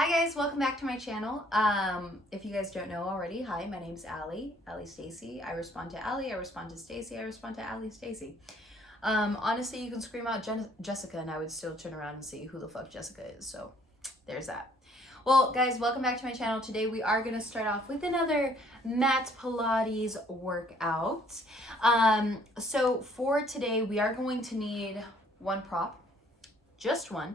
Hi guys, welcome back to my channel. If you guys don't know already, hi, my name's Allie Stacy. I respond to Allie, I respond to Stacy, I respond to Allie Stacy. Honestly, you can scream out Jessica and I would still turn around and see who the fuck Jessica is. So there's that. Well, guys, welcome back to my channel. Today we are going to start off with another mat Pilates workout. So for today, we are going to need one prop, just one.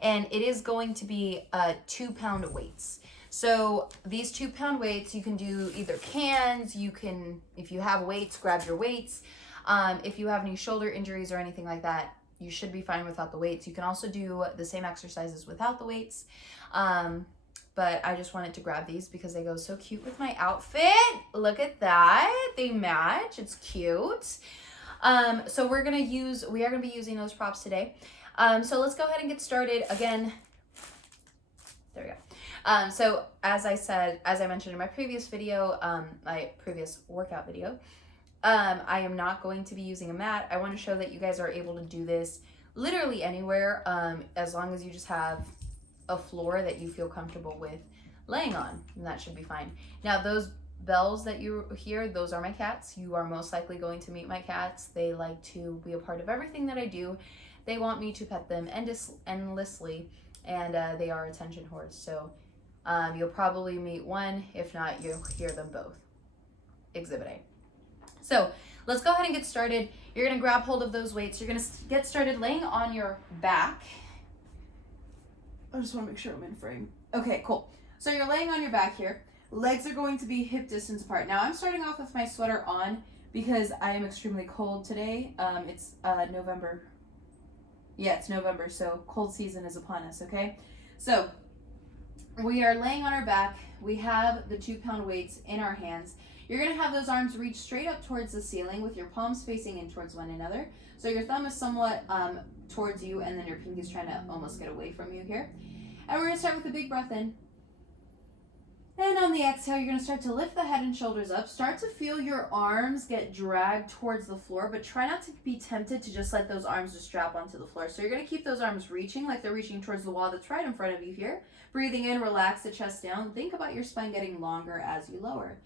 And it is going to be 2-pound weights. So these 2-pound weights, you can do either cans, you can, if you have weights, grab your weights. If you have any shoulder injuries or anything like that, you should be fine without the weights. You can also do the same exercises without the weights. But I just wanted to grab these because they go so cute with my outfit. Look at that, they match, it's cute. So we are gonna be using those props today. So let's go ahead and get started. Again, there we go. So as I mentioned in my previous video, my previous workout video, I am not going to be using a mat. I want to show that you guys are able to do this literally anywhere, as long as you just have a floor that you feel comfortable with laying on, and that should be fine. Now those bells that you hear, those are my cats. You are most likely going to meet my cats. They like to be a part of everything that I do. They want me to pet them endlessly, and they are attention whores. So you'll probably meet one. If not, you'll hear them both. Exhibit A. So let's go ahead and get started. You're going to grab hold of those weights. You're going to get started laying on your back. I just want to make sure I'm in frame. Okay, cool. So you're laying on your back here. Legs are going to be hip distance apart. Now I'm starting off with my sweater on because I am extremely cold today. It's November. Yeah, it's November, so cold season is upon us, okay? So we are laying on our back. We have the 2-pound weights in our hands. You're going to have those arms reach straight up towards the ceiling with your palms facing in towards one another. So your thumb is somewhat towards you, and then your pinky is trying to almost get away from you here. And we're going to start with a big breath in. And on the exhale, you're going to start to lift the head and shoulders up. Start to feel your arms get dragged towards the floor, but try not to be tempted to just let those arms just strap onto the floor. So you're going to keep those arms reaching like they're reaching towards the wall that's right in front of you here. Breathing in, relax the chest down. Think about your spine getting longer as you lower.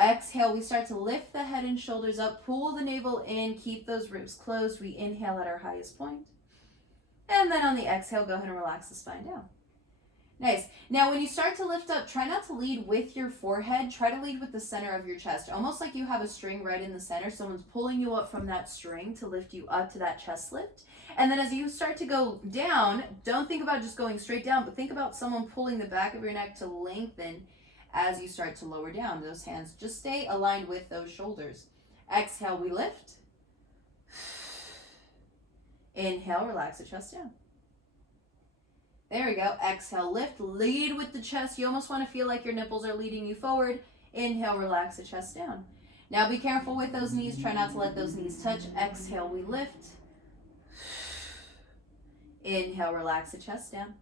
Exhale, we start to lift the head and shoulders up. Pull the navel in. Keep those ribs closed. We inhale at our highest point. And then on the exhale, go ahead and relax the spine down. Nice. Now, when you start to lift up, try not to lead with your forehead. Try to lead with the center of your chest, almost like you have a string right in the center. Someone's pulling you up from that string to lift you up to that chest lift. And then as you start to go down, don't think about just going straight down, but think about someone pulling the back of your neck to lengthen as you start to lower down. Those hands just stay aligned with those shoulders. Exhale, we lift. Inhale, relax the chest down. There we go. Exhale, lift, lead with the chest. You almost want to feel like your nipples are leading you forward. Inhale, relax the chest down. Now be careful with those knees. Try not to let those knees touch. Exhale, we lift. Inhale, relax the chest down.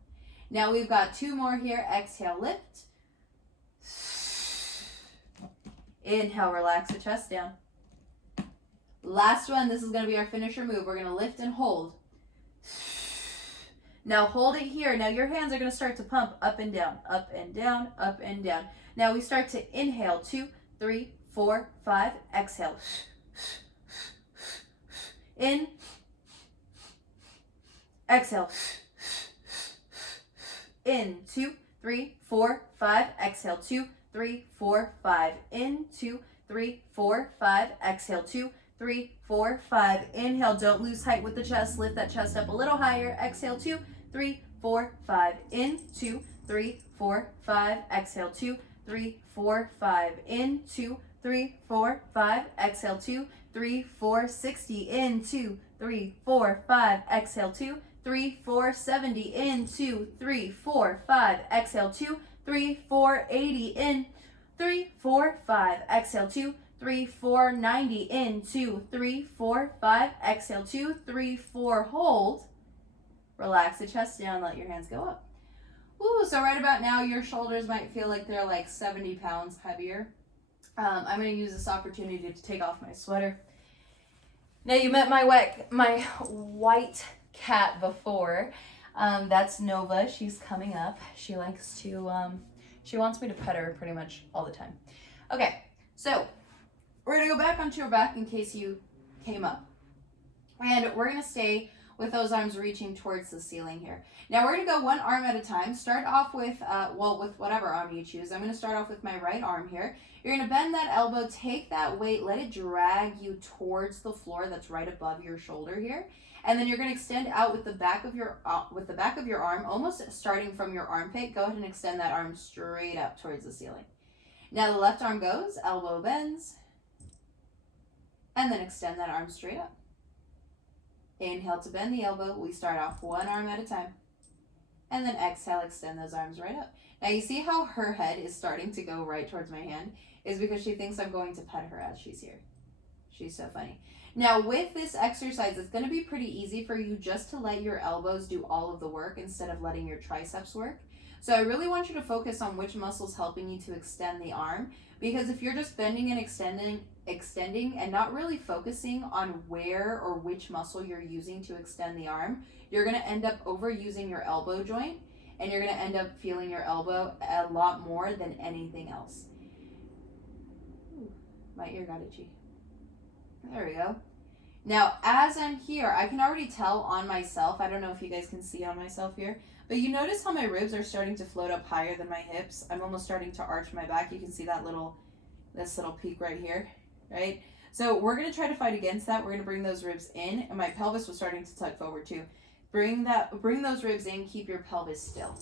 Now we've got 2 more here. Exhale, lift. Inhale, relax the chest down. Last one. This is going to be our finisher move. We're going to lift and hold. Now hold it here. Now your hands are going to start to pump up and down, up and down, up and down. Now we start to inhale, 2, 3, 4, 5. Exhale. In. Exhale. In. 2, 3, 4, 5. Exhale. 2, 3, 4, 5. In. 2, 3, 4, 5. Exhale. 2, 3, 4, 5. Inhale, don't lose height with the chest. Lift that chest up a little higher. Exhale, 2, 3, 4, 5. In, 2, 3, 4, 5. Exhale, 2, 3, 4, 5. In, 2, 3, 4, 5. Exhale, 2, 3, 4, 60. In, 2, 3, 4, 5. Exhale, 2, 3, 4, 70. In, 2, 3, 4, 5. Exhale, 2, 3, 4, 80. In, 3, 4, 5. Exhale, 2, 3, 4, 90. In, 2, 3, 4, 5. Exhale, 2, 3, 4. Hold. Relax the chest down. Let your hands go up. Ooh, so right about now, your shoulders might feel like they're like 70 pounds heavier. I'm going to use this opportunity to take off my sweater. Now, you met my white cat before. That's Nova. She's coming up. She likes to, she wants me to pet her pretty much all the time. Okay, so we're going to go back onto her back in case you came up. And we're going to stay with those arms reaching towards the ceiling here. Now we're going to go one arm at a time. Start off with, with whatever arm you choose. I'm going to start off with my right arm here. You're going to bend that elbow, take that weight, let it drag you towards the floor that's right above your shoulder here. And then you're going to extend out with the back of your arm, almost starting from your armpit. Go ahead and extend that arm straight up towards the ceiling. Now the left arm goes, elbow bends, and then extend that arm straight up. Inhale to bend the elbow. We start off one arm at a time. And then exhale, extend those arms right up. Now you see how her head is starting to go right towards my hand? Is because she thinks I'm going to pet her as she's here. She's so funny. Now with this exercise, it's going to be pretty easy for you just to let your elbows do all of the work instead of letting your triceps work. So I really want you to focus on which muscle's helping you to extend the arm, because if you're just bending and extending and not really focusing on where or which muscle you're using to extend the arm, you're going to end up overusing your elbow joint, and you're going to end up feeling your elbow a lot more than anything else. Ooh, my ear got itchy. There we go. Now, as I'm here, I can already tell on myself, I don't know if you guys can see on myself here, but you notice how my ribs are starting to float up higher than my hips. I'm almost starting to arch my back. You can see that this little peak right here, right? So we're going to try to fight against that. We're going to bring those ribs in, and my pelvis was starting to tuck forward too. Bring those ribs in, keep your pelvis still.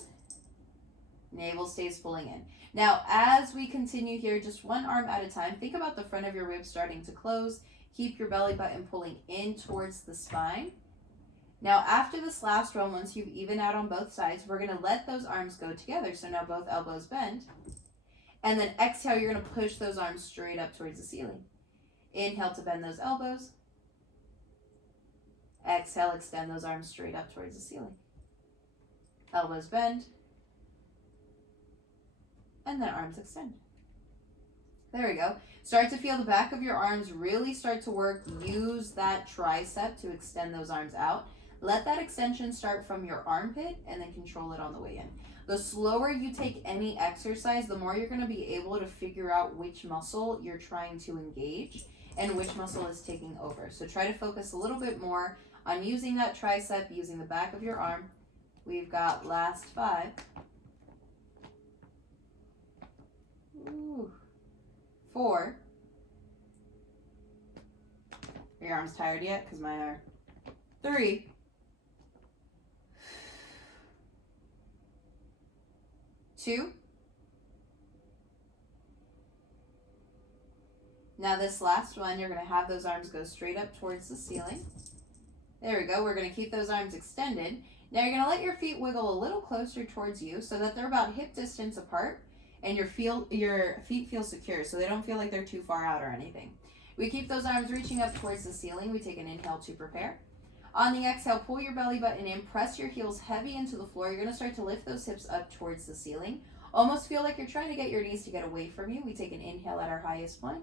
Navel stays pulling in. Now, as we continue here, just one arm at a time, think about the front of your ribs starting to close. Keep your belly button pulling in towards the spine. Now, after this last row, once you've evened out on both sides, we're going to let those arms go together. So now both elbows bend. And then exhale, you're going to push those arms straight up towards the ceiling. Inhale to bend those elbows. Exhale, extend those arms straight up towards the ceiling. Elbows bend. And then arms extend. There we go. Start to feel the back of your arms really start to work. Use that tricep to extend those arms out. Let that extension start from your armpit and then control it on the way in. The slower you take any exercise, the more you're going to be able to figure out which muscle you're trying to engage and which muscle is taking over. So try to focus a little bit more on using that tricep, using the back of your arm. We've got last 5. Ooh. 4. Are your arms tired yet? Because mine are. 3. 2. Now this last one, you're going to have those arms go straight up towards the ceiling. There we go. We're going to keep those arms extended. Now you're going to let your feet wiggle a little closer towards you so that they're about hip distance apart, and your feet feel secure so they don't feel like they're too far out or anything. We keep those arms reaching up towards the ceiling. We take an inhale to prepare. On the exhale, pull your belly button in, press your heels heavy into the floor. You're going to start to lift those hips up towards the ceiling. Almost feel like you're trying to get your knees to get away from you. We take an inhale at our highest point.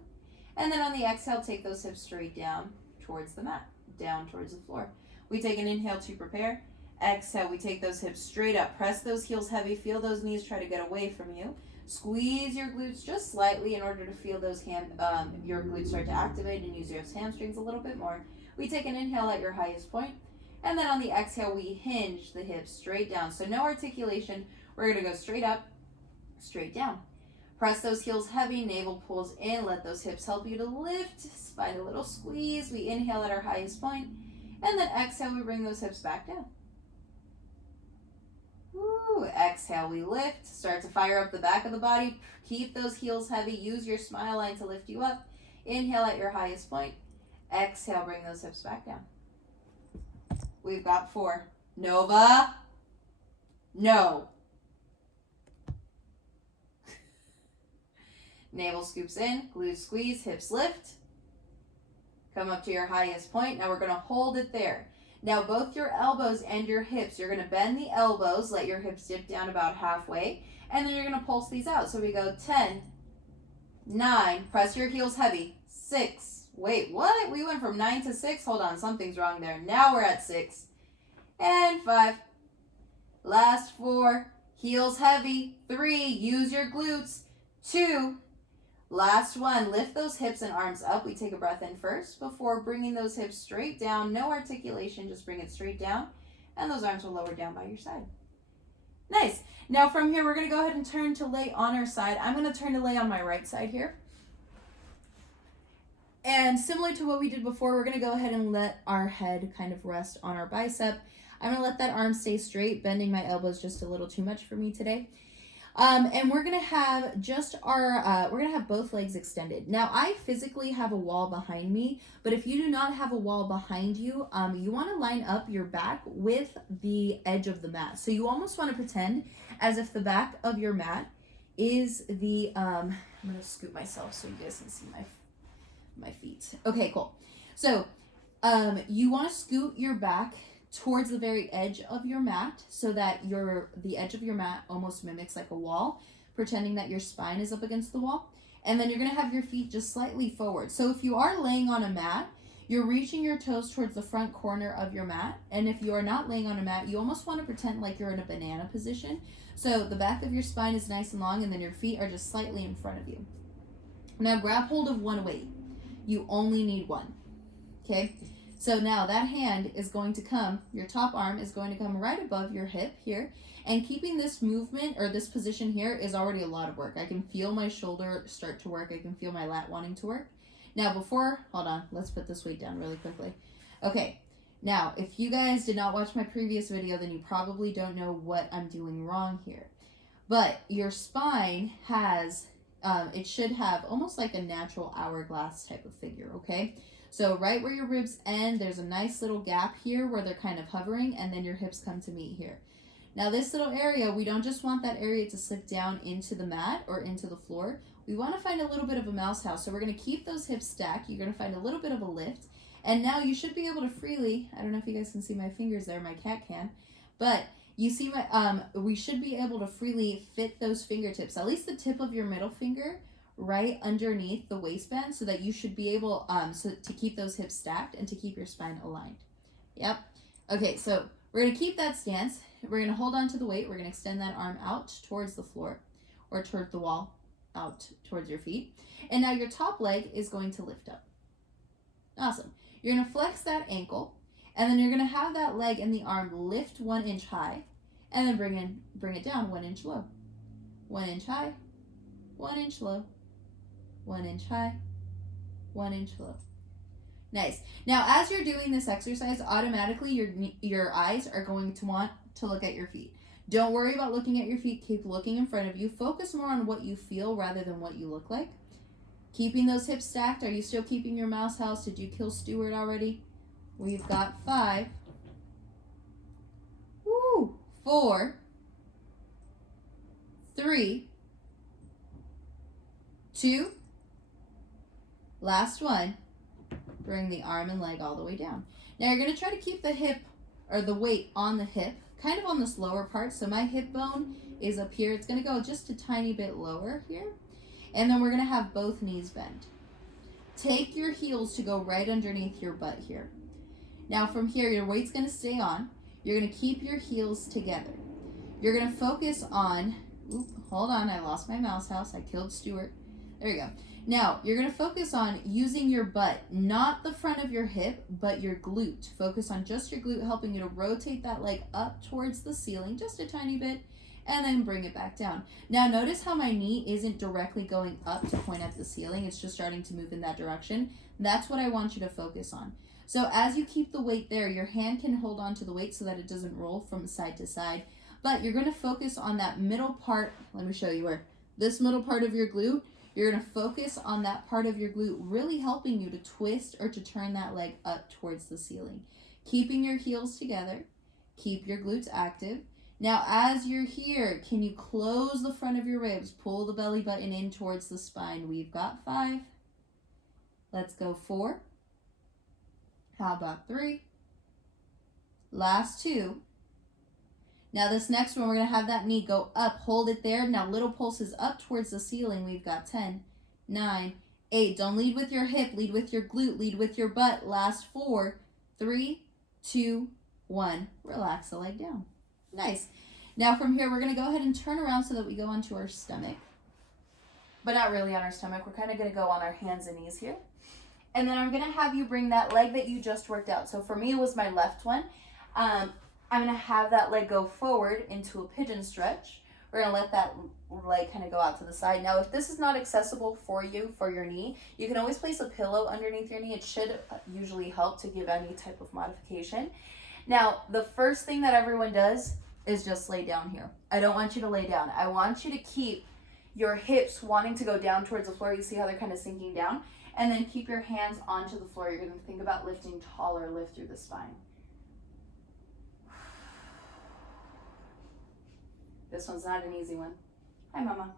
And then on the exhale, take those hips straight down towards the mat, down towards the floor. We take an inhale to prepare. Exhale, we take those hips straight up. Press those heels heavy. Feel those knees try to get away from you. Squeeze your glutes just slightly in order to feel those your glutes start to activate and use your hamstrings a little bit more. We take an inhale at your highest point, and then on the exhale, we hinge the hips straight down. So no articulation. We're going to go straight up, straight down. Press those heels heavy, navel pulls in, let those hips help you to lift. Find a little squeeze. We inhale at our highest point, and then exhale, we bring those hips back down. Woo. Exhale, we lift. Start to fire up the back of the body. Keep those heels heavy. Use your smile line to lift you up. Inhale at your highest point. Exhale, bring those hips back down. We've got 4. Nova. No. Navel scoops in. Glutes squeeze. Hips lift. Come up to your highest point. Now we're going to hold it there. Now both your elbows and your hips, you're going to bend the elbows, let your hips dip down about halfway, and then you're going to pulse these out. So we go 10, 9, press your heels heavy, 6, wait, what? We went from 9 to 6, hold on, something's wrong there. Now we're at 6, and 5, Last 4. Heels heavy. 3. Use your glutes. 2. Last 1. Lift those hips and arms up. We take a breath in first before bringing those hips straight down. No articulation. Just bring it straight down. And those arms will lower down by your side. Nice. Now from here, we're going to go ahead and turn to lay on our side. I'm going to turn to lay on my right side here. And similar to what we did before, we're going to go ahead and let our head kind of rest on our bicep. I'm going to let that arm stay straight, bending my elbows just a little too much for me today. And we're going to have just we're going to have both legs extended. Now, I physically have a wall behind me, but if you do not have a wall behind you, you want to line up your back with the edge of the mat. So you almost want to pretend as if the back of your mat is the, I'm going to scoot myself so you guys can see my feet. Okay, cool. So you want to scoot your back towards the very edge of your mat so that the edge of your mat almost mimics like a wall, pretending that your spine is up against the wall. And then you're going to have your feet just slightly forward. So if you are laying on a mat, you're reaching your toes towards the front corner of your mat. And if you are not laying on a mat, you almost want to pretend like you're in a banana position. So the back of your spine is nice and long, and then your feet are just slightly in front of you. Now grab hold of one weight. You only need one. Okay? So now that hand is going to come, your top arm is going to come right above your hip here. And keeping this movement or this position here is already a lot of work. I can feel my shoulder start to work. I can feel my lat wanting to work. Now hold on, let's put this weight down really quickly. Okay, now if you guys did not watch my previous video, then you probably don't know what I'm doing wrong here. But your spine has, it should have almost like a natural hourglass type of figure, okay? So right where your ribs end, there's a nice little gap here where they're kind of hovering, and then your hips come to meet here. Now this little area, we don't just want that area to slip down into the mat or into the floor. We want to find a little bit of a mouse house. So we're going to keep those hips stacked. You're going to find a little bit of a lift. And now you should be able to freely, I don't know if you guys can see my fingers there, my cat can, but you see we should be able to freely fit those fingertips, at least the tip of your middle finger, right underneath the waistband, so that you should be able to keep those hips stacked and to keep your spine aligned. Yep. Okay, so we're going to keep that stance. We're going to hold on to the weight. We're going to extend that arm out towards the floor or towards the wall, out towards your feet. And now your top leg is going to lift up. Awesome. You're going to flex that ankle, and then you're going to have that leg and the arm lift 1 inch high, and then bring it down 1 inch low. 1 inch high, 1 inch low. 1 inch high, 1 inch low. Nice. Now, as you're doing this exercise, automatically your eyes are going to want to look at your feet. Don't worry about looking at your feet. Keep looking in front of you. Focus more on what you feel rather than what you look like. Keeping those hips stacked. Are you still keeping your mouse house? Did you kill Stuart already? We've got 5. Woo! 4. 3. 2. Last one. Bring the arm and leg all the way down. Now you're going to try to keep the hip or the weight on the hip, kind of on this lower part. So my hip bone is up here. It's going to go just a tiny bit lower here. And then we're going to have both knees bent. Take your heels to go right underneath your butt here. Now from here, your weight's going to stay on. You're going to keep your heels together. You're going to focus on, hold on, I lost my mouse house. I killed Stuart. There you go. Now, you're going to focus on using your butt, not the front of your hip, but your glute. Focus on just your glute, helping you to rotate that leg up towards the ceiling just a tiny bit, and then bring it back down. Now, notice how my knee isn't directly going up to point at the ceiling. It's just starting to move in that direction. That's what I want you to focus on. So as you keep the weight there, your hand can hold on to the weight so that it doesn't roll from side to side. But you're going to focus on that middle part. Let me show you where. This middle part of your glute, you're going to focus on that part of your glute, really helping you to twist or to turn that leg up towards the ceiling. Keeping your heels together. Keep your glutes active. Now, as you're here, can you close the front of your ribs? Pull the belly button in towards the spine. We've got 5. Let's go 4. How about 3? Last 2. Now this next one, we're going to have that knee go up. Hold it there. Now little pulses up towards the ceiling. We've got 10, 9, 8. Don't lead with your hip. Lead with your glute. Lead with your butt. Last 4, 3, 2, 1. Relax the leg down. Nice. Now from here, we're going to go ahead and turn around so that we go onto our stomach. But not really on our stomach. We're kind of going to go on our hands and knees here. And then I'm going to have you bring that leg that you just worked out. So for me, it was my left one. I'm going to have that leg go forward into a pigeon stretch. We're going to let that leg kind of go out to the side. Now, if this is not accessible for you, for your knee, you can always place a pillow underneath your knee. It should usually help to give any type of modification. Now, the first thing that everyone does is just lay down here. I don't want you to lay down. I want you to keep your hips wanting to go down towards the floor. You see how they're kind of sinking down? And then keep your hands onto the floor. You're going to think about lifting taller, lift through the spine. This one's not an easy one. Hi, Mama.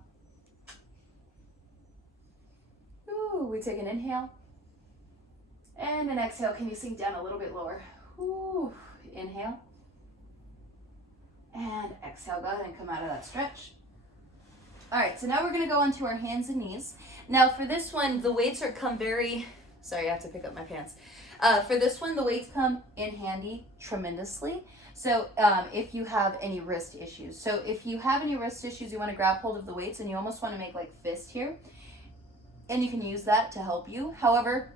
Ooh, we take an inhale. And an exhale. Can you sink down a little bit lower? Ooh, inhale. And exhale. Go ahead and come out of that stretch. All right, so now we're going to go onto our hands and knees. Now for this one, the weights come sorry, I have to pick up my pants. For this one, the weights come in handy tremendously. So if you have any wrist issues. So if you have any wrist issues, you want to grab hold of the weights and you almost want to make like fist here. And you can use that to help you. However,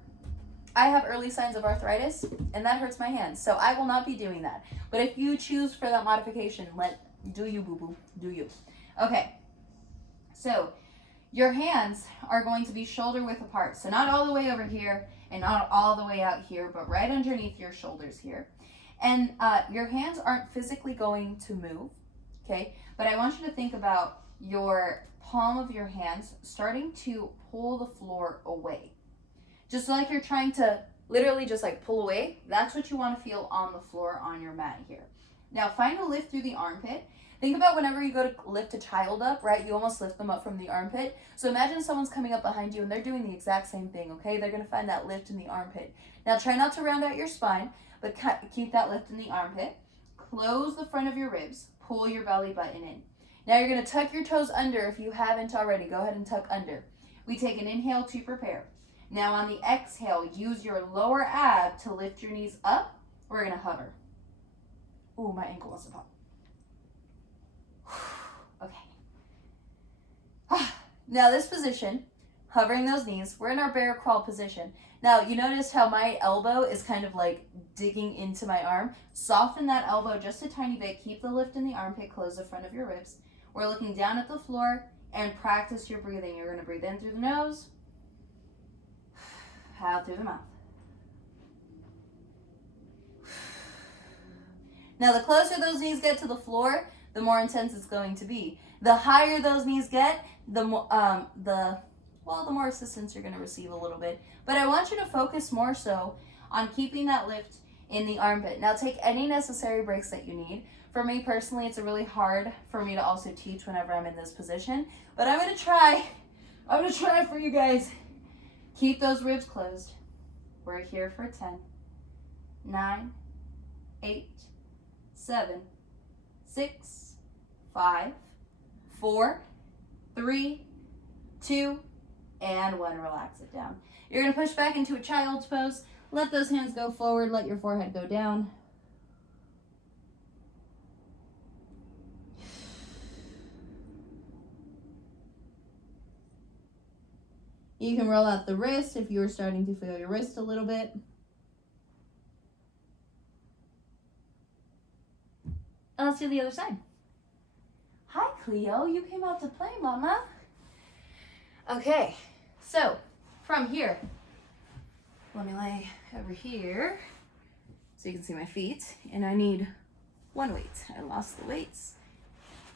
I have early signs of arthritis and that hurts my hands. So I will not be doing that. But if you choose for that modification, do you, boo-boo, do you. Okay, so your hands are going to be shoulder width apart. So not all the way over here and not all the way out here, but right underneath your shoulders here. And your hands aren't physically going to move, okay? But I want you to think about your palm of your hands starting to pull the floor away. Just like you're trying to literally just like pull away, that's what you want to feel on the floor on your mat here. Now find a lift through the armpit. Think about whenever you go to lift a child up, right? You almost lift them up from the armpit. So imagine someone's coming up behind you and they're doing the exact same thing, okay? They're going to find that lift in the armpit. Now try not to round out your spine, but keep that lift in the armpit. Close the front of your ribs. Pull your belly button in. Now you're going to tuck your toes under if you haven't already. Go ahead and tuck under. We take an inhale to prepare. Now on the exhale, use your lower ab to lift your knees up. We're going to hover. Ooh, my ankle wants to pop. Okay. Now this position, hovering those knees, we're in our bear crawl position. Now you notice how my elbow is kind of like digging into my arm. Soften that elbow just a tiny bit. Keep the lift in the armpit. Close the front of your ribs. We're looking down at the floor and practice your breathing. You're going to breathe in through the nose, out through the mouth. Now the closer those knees get to the floor, the more intense it's going to be. The higher those knees get, the more assistance you're going to receive a little bit. But I want you to focus more so on keeping that lift in the armpit. Now take any necessary breaks that you need. For me personally, it's really hard for me to also teach whenever I'm in this position. But I'm going to try. I'm going to try for you guys. Keep those ribs closed. We're here for 10, 9, 8, 7, 6, 5, 4, 3, 2, and 1. Relax it down. You're going to push back into a child's pose. Let those hands go forward. Let your forehead go down. You can roll out the wrist if you were starting to feel your wrist a little bit. And let's do the other side. Hi, Cleo. You came out to play, Mama. Okay, so from here, let me lay over here so you can see my feet. And I need one weight. I lost the weights.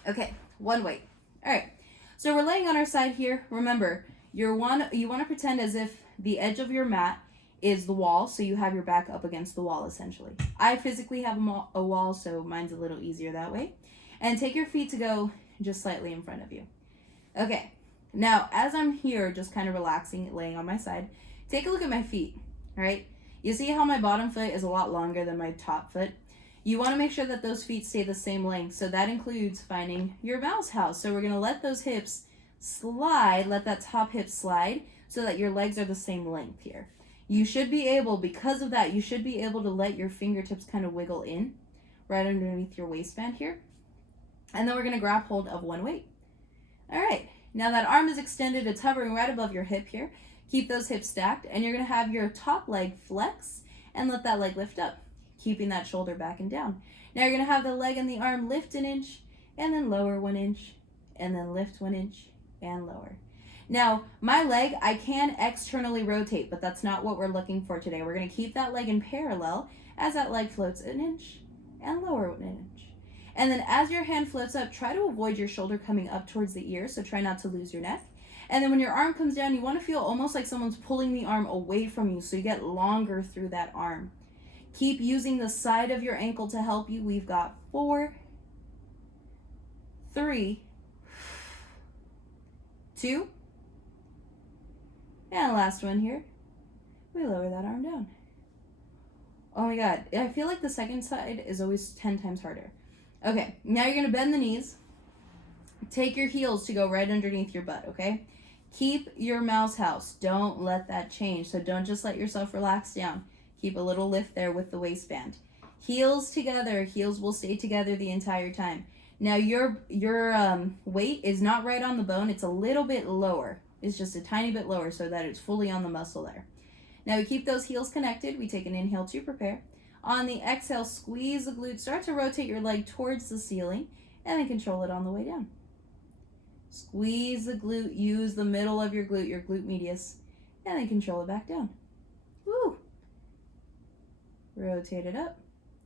Okay, one weight. All right, so we're laying on our side here. Remember, you want to pretend as if the edge of your mat is the wall, so you have your back up against the wall, essentially. I physically have a wall, so mine's a little easier that way. And take your feet to go just slightly in front of you. Okay, now as I'm here, just kind of relaxing, laying on my side, take a look at my feet, all right? You see how my bottom foot is a lot longer than my top foot? You want to make sure that those feet stay the same length, so that includes finding your mouse house. So we're going to let those hips slide, let that top hip slide, so that your legs are the same length here. You should be able, because of that, you should be able to let your fingertips kind of wiggle in right underneath your waistband here. And then we're going to grab hold of one weight. All right. Now that arm is extended, it's hovering right above your hip here. Keep those hips stacked, and you're going to have your top leg flex and let that leg lift up, keeping that shoulder back and down. Now you're going to have the leg and the arm lift an inch, and then lower 1 inch, and then lift 1 inch, and lower. Now, my leg, I can externally rotate, but that's not what we're looking for today. We're going to keep that leg in parallel as that leg floats 1 inch and lower 1 inch. And then as your hand floats up, try to avoid your shoulder coming up towards the ear, so try not to lose your neck. And then when your arm comes down, you want to feel almost like someone's pulling the arm away from you, so you get longer through that arm. Keep using the side of your ankle to help you. We've got 4, 3, 2, and last one here. We lower that arm down. Oh my God, I feel like the second side is always 10 times harder. Okay, now you're gonna bend the knees. Take your heels to go right underneath your butt, okay? Keep your mouse house. Don't let that change. So don't just let yourself relax down. Keep a little lift there with the waistband. Heels together. Heels will stay together the entire time. Now your weight is not right on the bone. It's a little bit lower. It's just a tiny bit lower so that it's fully on the muscle there. Now we keep those heels connected. We take an inhale to prepare. On the exhale, squeeze the glute. Start to rotate your leg towards the ceiling and then control it on the way down. Squeeze the glute. Use the middle of your glute medius, and then control it back down. Woo! Rotate it up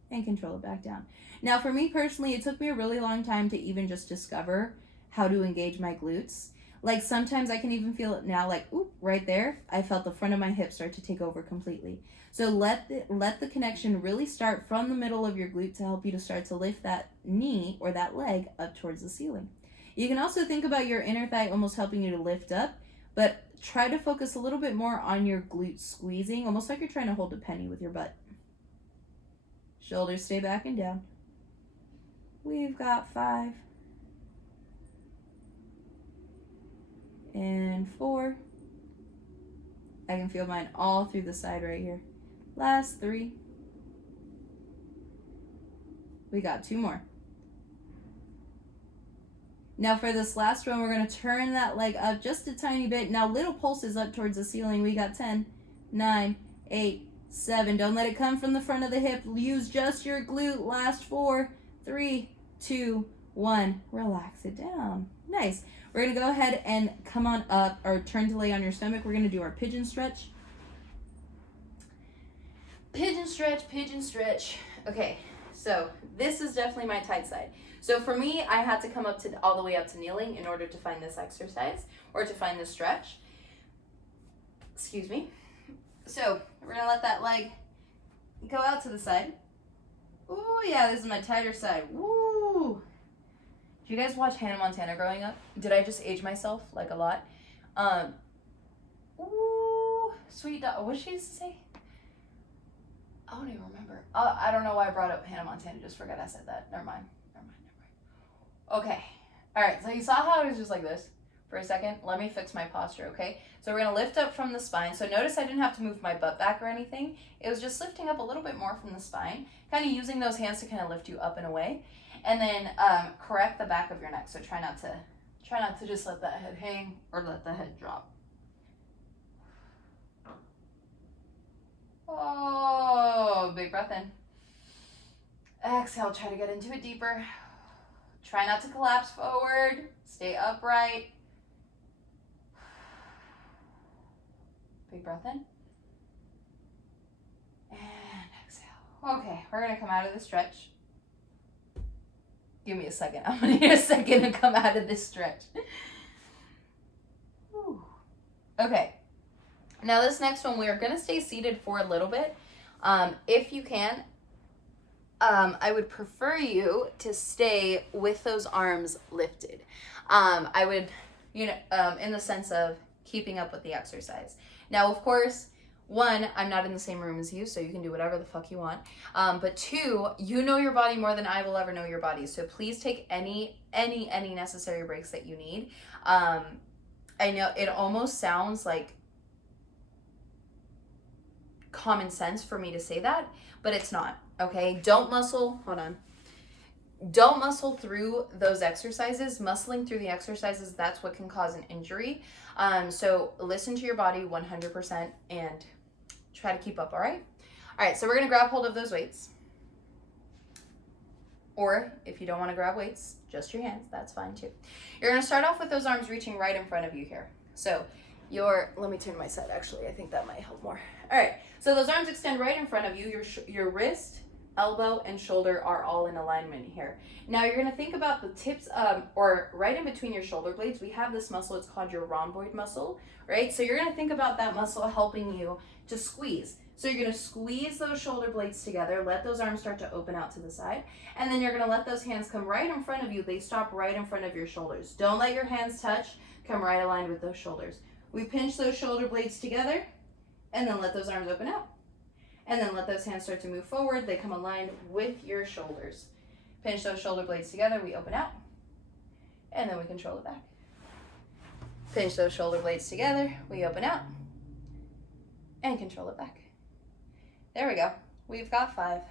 and control it back down. Now for me personally, it took me a really long time to even just discover how to engage my glutes. Like sometimes I can even feel it now, like oop, right there. I felt the front of my hip start to take over completely. So let the connection really start from the middle of your glute to help you to start to lift that knee or that leg up towards the ceiling. You can also think about your inner thigh almost helping you to lift up, but try to focus a little bit more on your glute squeezing, almost like you're trying to hold a penny with your butt. Shoulders stay back and down. We've got 5 and 4. I can feel mine all through the side right here. Last 3. We got 2 more. Now for this last one, we're going to turn that leg up just a tiny bit. Now little pulses up towards the ceiling. We got 10, 9, 8, 7. Don't let it come from the front of the hip. Use just your glute. Last 4, 3, 2, 1. Relax it down. Nice. We're going to go ahead and come on up or turn to lay on your stomach. We're going to do our pigeon stretch. Pigeon stretch, pigeon stretch. Okay, so this is definitely my tight side. So for me, I had to come up to all the way up to kneeling in order to find this exercise or to find this stretch. Excuse me. So we're gonna let that leg go out to the side. Ooh, yeah, this is my tighter side. Woo! Did you guys watch Hannah Montana growing up? Did I just age myself like a lot? Ooh, sweet dog. What did she used to say? I don't even remember. I don't know why I brought up Hannah Montana. Just forgot I said that. Never mind. Okay. All right. So you saw how I was just like this for a second? Let me fix my posture, okay? So we're going to lift up from the spine. So notice I didn't have to move my butt back or anything. It was just lifting up a little bit more from the spine, kind of using those hands to kind of lift you up and away. And then correct the back of your neck. So try not to just let that head hang or let the head drop. Oh, big breath in. Exhale, try to get into it deeper. Try not to collapse forward. Stay upright. Big breath in. And exhale. Okay, we're going to come out of the stretch. Give me a second. I'm going to need a second to come out of this stretch. Whew. Okay. Now this next one, we're going to stay seated for a little bit. If you can, I would prefer you to stay with those arms lifted. I would, in the sense of keeping up with the exercise. Now, of course, 1, I'm not in the same room as you, so you can do whatever the fuck you want. But 2, you know your body more than I will ever know your body. So please take any necessary breaks that you need. I know it almost sounds like common sense for me to say that, but it's not. Okay, don't muscle, hold on. don't muscle through those exercises. Muscling through the exercises, that's what can cause an injury. So listen to your body 100% and try to keep up, all right? All right, so we're gonna grab hold of those weights. Or if you don't wanna grab weights, just your hands, that's fine too. You're gonna start off with those arms reaching right in front of you here. So let me turn my side actually, I think that might help more. All right, so those arms extend right in front of you. Your wrist, elbow, and shoulder are all in alignment here. Now you're gonna think about the tips, or right in between your shoulder blades, we have this muscle, it's called your rhomboid muscle, right? So you're gonna think about that muscle helping you to squeeze. So you're gonna squeeze those shoulder blades together, let those arms start to open out to the side, and then you're gonna let those hands come right in front of you. They stop right in front of your shoulders. Don't let your hands touch, come right aligned with those shoulders. We pinch those shoulder blades together, and then let those arms open out. And then let those hands start to move forward. They come aligned with your shoulders. Pinch those shoulder blades together, we open out, and then we control it back. Pinch those shoulder blades together, we open out, and control it back. There we go. We've got 5.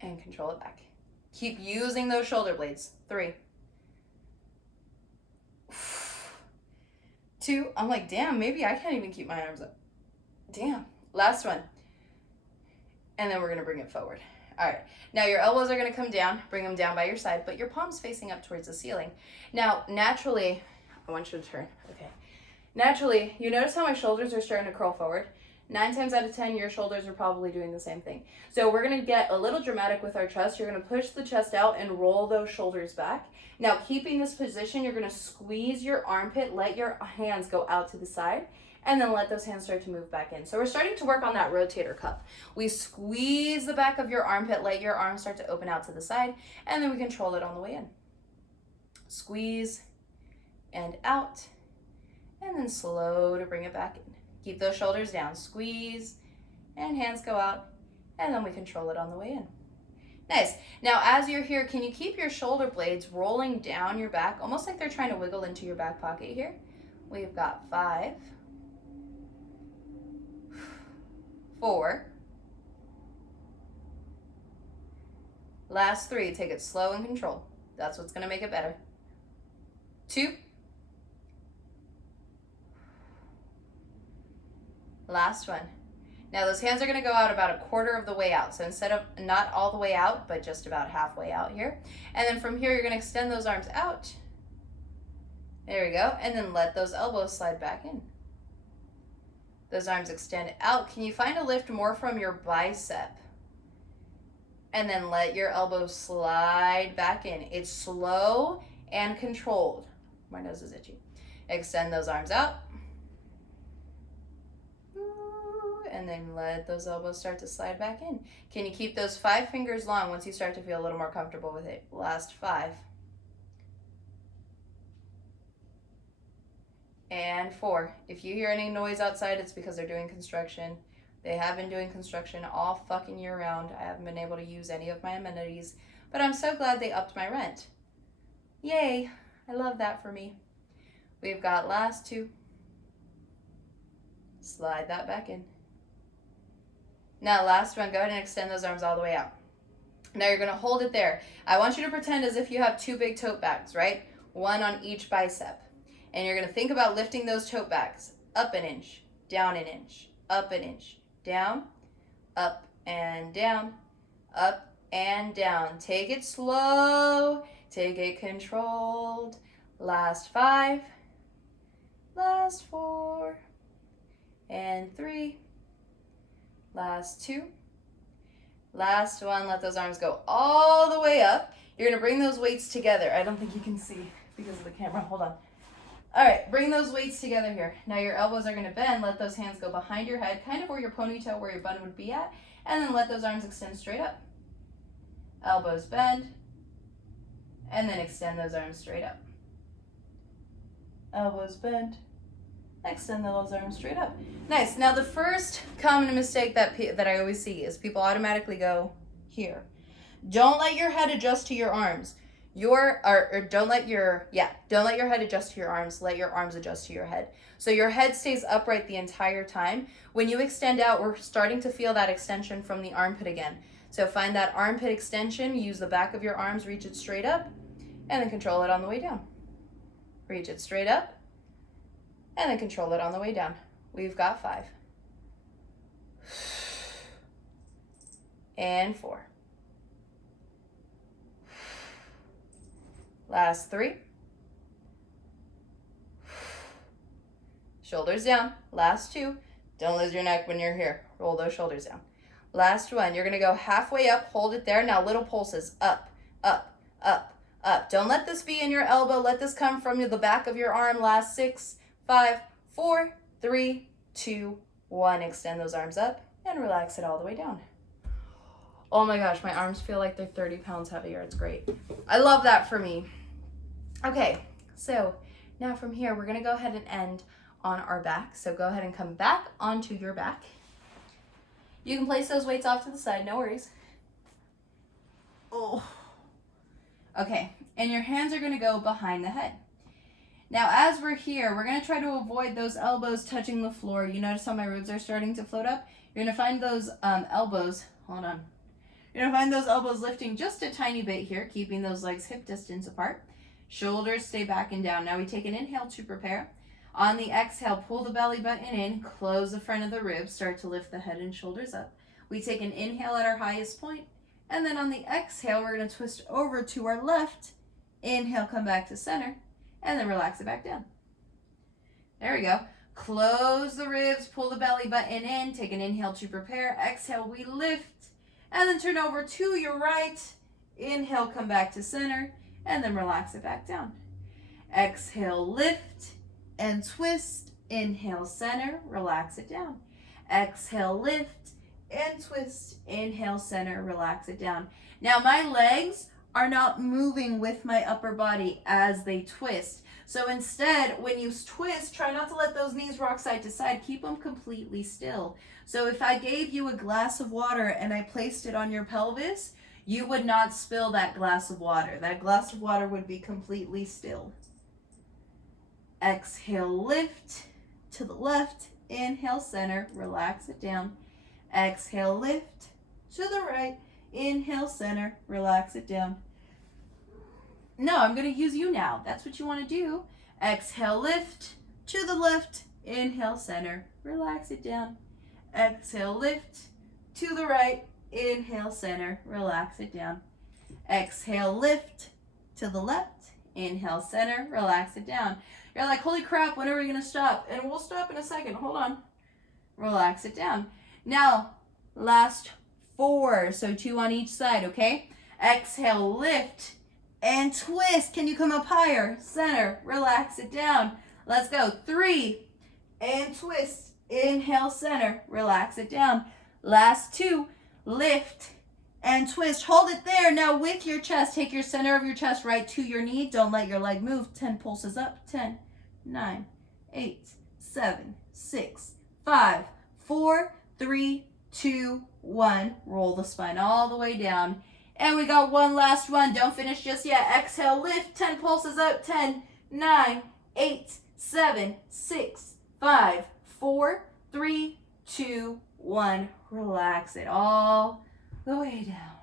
And control it back. Keep using those shoulder blades. 3. 2. I'm like, damn, maybe I can't even keep my arms up. Damn. Last one. And then we're going to bring it forward. All right. Now your elbows are going to come down. Bring them down by your side, but your palms facing up towards the ceiling. Now, naturally, I want you to turn. Okay. Naturally, you notice how my shoulders are starting to curl forward? 9 times out of 10, your shoulders are probably doing the same thing. So we're going to get a little dramatic with our chest. You're going to push the chest out and roll those shoulders back. Now, keeping this position, you're going to squeeze your armpit, let your hands go out to the side, and then let those hands start to move back in. So we're starting to work on that rotator cuff. We squeeze the back of your armpit, let your arms start to open out to the side, and then we control it on the way in. Squeeze and out, and then slow to bring it back in. Keep those shoulders down, squeeze, and hands go out, and then we control it on the way in. Nice. Now, as you're here, can you keep your shoulder blades rolling down your back, almost like they're trying to wiggle into your back pocket here? We've got 5, 4, last 3, take it slow and control. That's what's gonna make it better. 2, last one. Now those hands are gonna go out about 1/4 of the way out. So instead of not all the way out, but just about halfway out here. And then from here, you're gonna extend those arms out. There we go. And then let those elbows slide back in. Those arms extend out. Can you find a lift more from your bicep? And then let your elbows slide back in. It's slow and controlled. My nose is itchy. Extend those arms out. And then let those elbows start to slide back in. Can you keep those 5 fingers long once you start to feel a little more comfortable with it? Last 5. And 4. If you hear any noise outside, it's because they're doing construction. They have been doing construction all fucking year round. I haven't been able to use any of my amenities, but I'm so glad they upped my rent. Yay, I love that for me. We've got last 2. Slide that back in. Now last one, go ahead and extend those arms all the way out. Now you're gonna hold it there. I want you to pretend as if you have 2 big tote bags, right? 1 on each bicep. And you're gonna think about lifting those tote bags up an inch, down an inch, up an inch, down, up and down, up and down. Take it slow, take it controlled. Last 5, last 4, and 3, last 2, last 1. Let those arms go all the way up. You're gonna bring those weights together. I don't think you can see because of the camera. Hold on. All right, bring those weights together here. Now your elbows are gonna bend. Let those hands go behind your head, kind of where your ponytail, where your bun would be at, and then let those arms extend straight up. Elbows bend, and then extend those arms straight up. Elbows bend, extend those arms straight up. Nice. Now the first common mistake that I always see is people automatically go here. Don't let your head adjust to your arms. Don't let your head adjust to your arms. Let your arms adjust to your head. So your head stays upright the entire time. When you extend out, we're starting to feel that extension from the armpit again. So find that armpit extension, use the back of your arms, reach it straight up, and then control it on the way down. Reach it straight up, and then control it on the way down. We've got 5. And 4. Last 3. Shoulders down. Last 2. Don't lose your neck when you're here. Roll those shoulders down. Last 1. You're going to go halfway up. Hold it there. Now little pulses. Up, up, up, up. Don't let this be in your elbow. Let this come from the back of your arm. Last 6, 5, 4, 3, 2, 1. Extend those arms up and relax it all the way down. Oh my gosh, my arms feel like they're 30 pounds heavier. It's great. I love that for me. Okay, so now from here, we're going to go ahead and end on our back. So go ahead and come back onto your back. You can place those weights off to the side, no worries. Oh. Okay, and your hands are going to go behind the head. Now, as we're here, we're going to try to avoid those elbows touching the floor. You notice how my ribs are starting to float up? You're going to find those elbows, hold on. You're going to find those elbows lifting just a tiny bit here, keeping those legs hip distance apart. Shoulders stay back and down. Now we take an inhale to prepare. On the exhale, pull the belly button in, close the front of the ribs, start to lift the head and shoulders up. We take an inhale at our highest point, and then on the exhale, we're going to twist over to our left. Inhale, come back to center, and then relax it back down. There we go. Close the ribs, pull the belly button in, take an inhale to prepare. Exhale, we lift, and then turn over to your right. Inhale, come back to center, and then relax it back down. Exhale, lift and twist. Inhale, center, relax it down. Exhale, lift and twist. Inhale, center, relax it down. Now my legs are not moving with my upper body as they twist. So instead, when you twist, try not to let those knees rock side to side. Keep them completely still. So if I gave you a glass of water and I placed it on your pelvis, you would not spill that glass of water. That glass of water would be completely still. Exhale, lift to the left. Inhale, center, relax it down. Exhale, lift to the right. Inhale, center, relax it down. No, I'm going to use you now. That's what you want to do. Exhale, lift to the left. Inhale, center, relax it down. Exhale, lift to the right. Inhale, center, relax it down. Exhale, lift to the left. Inhale, center, relax it down. You're like, holy crap, when are we going to stop? And we'll stop in a second. Hold on. Relax it down. Now, last 4. So 2 on each side, okay? Exhale, lift and twist. Can you come up higher? Center, relax it down. Let's go. 3 and twist. Inhale, center, relax it down. Last 2, lift and twist. Hold it there. Now with your chest, take your center of your chest right to your knee. Don't let your leg move. 10 pulses up. 10, 9, 8, 7, 6, 5, 4, 3, 2, 1. Roll the spine all the way down. And we got one last one. Don't finish just yet. Exhale, lift. 10 pulses up. 10, 9, 8, 7, 6, 5, 4, 3, 2, 1. Relax it all the way down.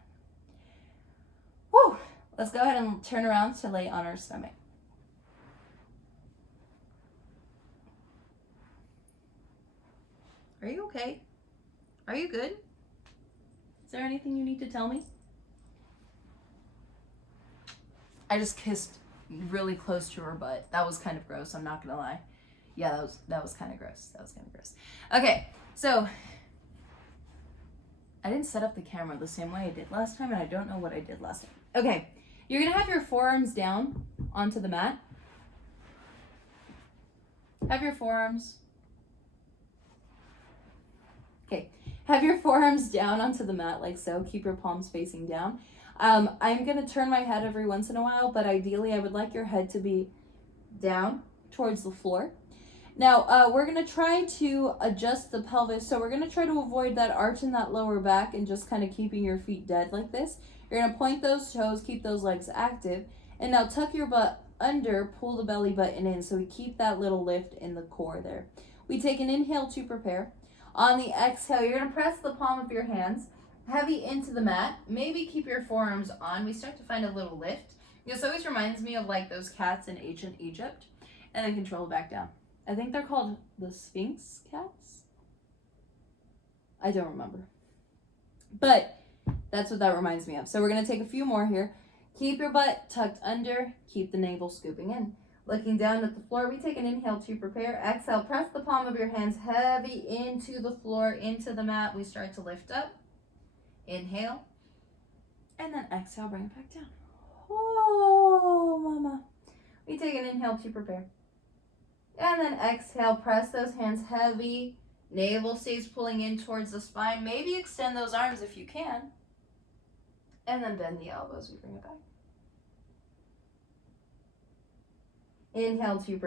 Woo! Let's go ahead and turn around to lay on our stomach. Are you okay? Are you good? Is there anything you need to tell me? I just kissed really close to her butt. That was kind of gross, I'm not gonna lie. Yeah, that was kind of gross. Okay, so I didn't set up the camera the same way I did last time, and I don't know what I did last time. Okay, you're gonna have your forearms down onto the mat. Have your forearms. Okay, have your forearms down onto the mat like so. Keep your palms facing down. I'm gonna turn my head every once in a while, but ideally I would like your head to be down towards the floor. Now, we're going to try to adjust the pelvis. So we're going to try to avoid that arch in that lower back and just kind of keeping your feet dead like this. You're going to point those toes, keep those legs active. And now tuck your butt under, pull the belly button in so we keep that little lift in the core there. We take an inhale to prepare. On the exhale, you're going to press the palm of your hands heavy into the mat. Maybe keep your forearms on. We start to find a little lift. This always reminds me of like those cats in ancient Egypt. And then control back down. I think they're called the Sphinx cats. I don't remember. But that's what that reminds me of. So we're going to take a few more here. Keep your butt tucked under. Keep the navel scooping in. Looking down at the floor, we take an inhale to prepare. Exhale, press the palm of your hands heavy into the floor, into the mat. We start to lift up. Inhale. And then exhale, bring it back down. Oh, mama. We take an inhale to prepare. And then exhale, press those hands heavy. Navel stays pulling in towards the spine. Maybe extend those arms if you can. And then bend the elbows. We bring it back. Inhale to